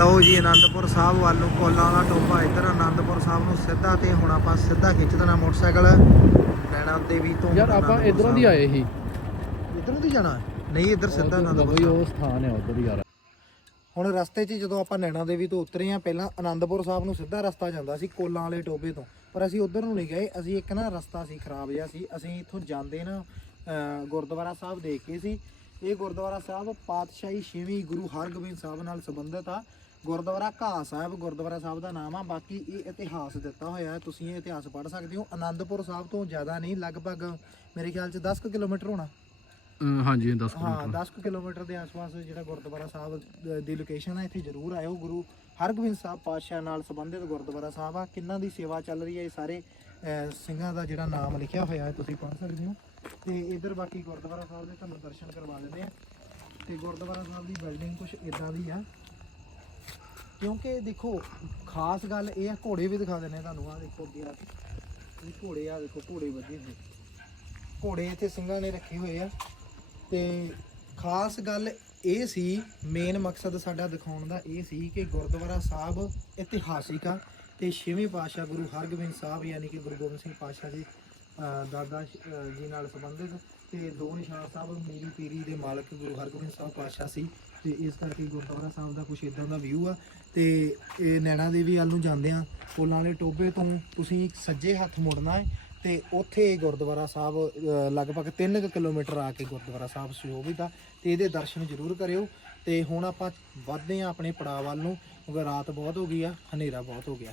ਲਓ ਜੀ ਆਨੰਦਪੁਰ ਸਾਹਿਬ ਵੱਲ ਕੋਲਾਂ ਦਾ ਟੋਭਾ ਇੱਧਰ ਆਨੰਦਪੁਰ ਸਾਹਿਬ ਨੂੰ ਸਿੱਧਾ ਤੇ ਹੁਣ ਆਪਾਂ ਸਿੱਧਾ ਖਿੱਚ ਦੇਣਾ ਮੋਟਰਸਾਈਕਲ। ਨੈਣਾ ਦੇਵੀ ਤੋਂ ਯਾਰ ਆਪਾਂ ਇਧਰੋਂ ਦੀ। ਆਏ ਸੀ। ਇੱਧਰੋਂ ਦੀ ਜਾਣਾ? ਨਹੀਂ ਇੱਧਰ ਸਿੱਧਾ ਆਨੰਦਪੁਰ ਸਾਹਿਬ। ਉਹ ਸਥਾਨ ਹੈ ਉਧਰ ਯਾਰ। ਹੁਣ ਰਸਤੇ 'ਚ ਜਦੋਂ ਆਪਾਂ ਨੈਣਾ ਦੇਵੀ ਤੋਂ ਉਤਰੇ ਆ ਪਹਿਲਾਂ ਆਨੰਦਪੁਰ ਸਾਹਿਬ ਨੂੰ ਸਿੱਧਾ ਰਸਤਾ ਜਾਂਦਾ ਸੀ ਕੋਲਾਂ ਵਾਲੇ ਟੋਬੇ ਤੋਂ। ਪਰ ਅਸੀਂ ਉਧਰ ਨੂੰ ਨਹੀਂ ਗਏ ਅਸੀਂ ਇੱਕ ਨਾ ਰਸਤਾ ਸੀ ਖਰਾਬ ਜਿਹਾ ਸੀ ਅਸੀਂ ਇੱਥੋਂ ਜਾਂਦੇ ਨਾ ਗੁਰਦੁਆਰਾ ਸਾਹਿਬ ਦੇਖ ਕੇ ਸੀ। ਇਹ ਗੁਰਦੁਆਰਾ ਸਾਹਿਬ ਪਾਤਸ਼ਾਹੀ ਛੇਵੀਂ ਗੁਰੂ ਹਰਗੋਬਿੰਦ ਸਾਹਿਬ ਨਾਲ ਸੰਬੰਧਿਤ ਆ। ਗੁਰਦੁਆਰਾ ਘਾਹ ਸਾਹਿਬ ਗੁਰਦੁਆਰਾ ਸਾਹਿਬ ਦਾ ਨਾਮ ਆ। ਬਾਕੀ ਇਹ ਇਤਿਹਾਸ ਦਿੱਤਾ ਹੋਇਆ ਹੈ ਤੁਸੀਂ ਇਹ ਇਤਿਹਾਸ ਪੜ੍ਹ ਸਕਦੇ ਹੋ। ਆਨੰਦਪੁਰ ਸਾਹਿਬ ਤੋਂ ਜ਼ਿਆਦਾ ਨਹੀਂ ਲਗਭਗ ਮੇਰੇ ਖਿਆਲ 'ਚ 10 ਕੁ ਕਿਲੋਮੀਟਰ ਹੋਣਾ। ਹਾਂਜੀ 10 ਹਾਂ 10 ਕੁ ਕਿਲੋਮੀਟਰ ਦੇ ਆਸ-ਪਾਸ ਜਿਹੜਾ ਗੁਰਦੁਆਰਾ ਸਾਹਿਬ ਦ- ਲੋਕੇਸ਼ਨ ਹੈ ਇੱਥੇ ਜ਼ਰੂਰ ਆਇਓ। ਗੁਰੂ ਹਰਗੋਬਿੰਦ ਸਾਹਿਬ ਪਾਤਸ਼ਾਹ ਨਾਲ ਸੰਬੰਧਿਤ ਗੁਰਦੁਆਰਾ ਸਾਹਿਬ ਆ। ਕਿੰਨਾਂ ਦੀ ਸੇਵਾ ਚੱਲ ਰਹੀ ਹੈ ਇਹ ਸਾਰੇ ਸਿੰਘਾਂ ਦਾ ਜਿਹੜਾ ਨਾਮ ਲਿਖਿਆ ਹੋਇਆ ਹੈ ਤੁਸੀਂ ਪੜ੍ਹ ਸਕਦੇ ਹੋ। ਤੇ ਇਧਰ ਬਾਕੀ ਗੁਰਦੁਆਰਾ ਸਾਹਿਬ ਦੇ ਤੁਹਾਨੂੰ ਦਰਸ਼ਨ ਕਰਵਾ ਦਿੰਦੇ ਆ। ਤੇ ਗੁਰਦੁਆਰਾ ਸਾਹਿਬ ਦੀ ਬਿਲਡਿੰਗ ਕੁਝ ਇਦਾਂ ਦੀ ਆ। ਕਿਉਂਕਿ ਦੇਖੋ, ਖਾਸ ਗੱਲ ਇਹ ਆ, ਘੋੜੇ ਵੀ ਦਿਖਾ ਦਿੰਦੇ ਆ ਤੁਹਾਨੂੰ ਆ ਦੇਖੋ ਅੱਗੇ ਆ ਇਹ ਘੋੜੇ ਆ, ਦੇਖੋ ਘੋੜੇ ਵੱਜੇ ਹੋਏ। ਘੋੜੇ ਇੱਥੇ ਸਿੰਘਾਂ ਨੇ ਰੱਖੇ ਹੋਏ ਆ। ਤੇ ਖਾਸ ਗੱਲ ਇਹ ਸੀ ਮੇਨ ਮਕਸਦ ਸਾਡਾ ਦਿਖਾਉਣ ਦਾ ਇਹ ਸੀ ਕਿ ਗੁਰਦੁਆਰਾ ਸਾਹਿਬ ਇਤਿਹਾਸਿਕ ਆ। ਤੇ ਛੇਵੇਂ ਪਾਤਸ਼ਾਹ ਗੁਰੂ ਹਰਗੋਬਿੰਦ ਸਾਹਿਬ, ਯਾਨੀ ਕਿ ਗੁਰੂ ਗੋਬਿੰਦ ਸਿੰਘ ਪਾਤਸ਼ਾਹ ਜੀ ਦਾਦਾ ਸ਼- ਜੀ ਨਾਲ ਸੰਬੰਧਿਤ ਤੇ ਦੋ ਨਿਸ਼ਾਨ ਸਾਹਿਬ ਮੀਰੀ ਪੀਰੀ ਦੇ ਮਾਲਕ ਗੁਰੂ ਹਰਗੋਬਿੰਦ ਸਾਹਿਬ ਪਾਤਸ਼ਾਹ ਸੀ ਤੇ ਇਸ ਕਰਕੇ ਗੁਰਦੁਆਰਾ ਸਾਹਿਬ ਦਾ ਕੁਝ ਇਦਾਂ ਦਾ ਵਿਊ ਆ ਤੇ ਇਹ ਨੈਣਾ ਦੇਵੀ ਵੱਲ ਨੂੰ ਜਾਂਦੇ ਆ। ਫੁੱਲਾਂ ਵਾਲੇ ਟੋਬੇ ਤੋਂ ਤੁਸੀਂ ਸੱਜੇ ਹੱਥ ਮੁੜਨਾ ਹੈ ਤੇ ਉੱਥੇ ਗੁਰਦੁਆਰਾ ਸਾਹਿਬ ਅ, ਲਗਭਗ 3 ਕਿਲੋਮੀਟਰ ਆ ਕੇ ਗੁਰਦੁਆਰਾ ਸਾਹਿਬ ਸੁਸ਼ੋਭਿਤ ਆ ਤੇ ਇਹਦੇ ਦਰਸ਼ਨ ਜ਼ਰੂਰ ਕਰਿਓ। ਤੇ ਹੁਣ ਆਪਾਂ ਵੱਧਦੇ ਆ ਆਪਣੇ ਪੜਾਅ ਵੱਲ ਨੂੰ ਕਿਉਂਕਿ ਰਾਤ ਬਹੁਤ ਹੋ ਗਈ ਆ ਹਨੇਰਾ ਬਹੁਤ ਹੋ ਗਿਆ।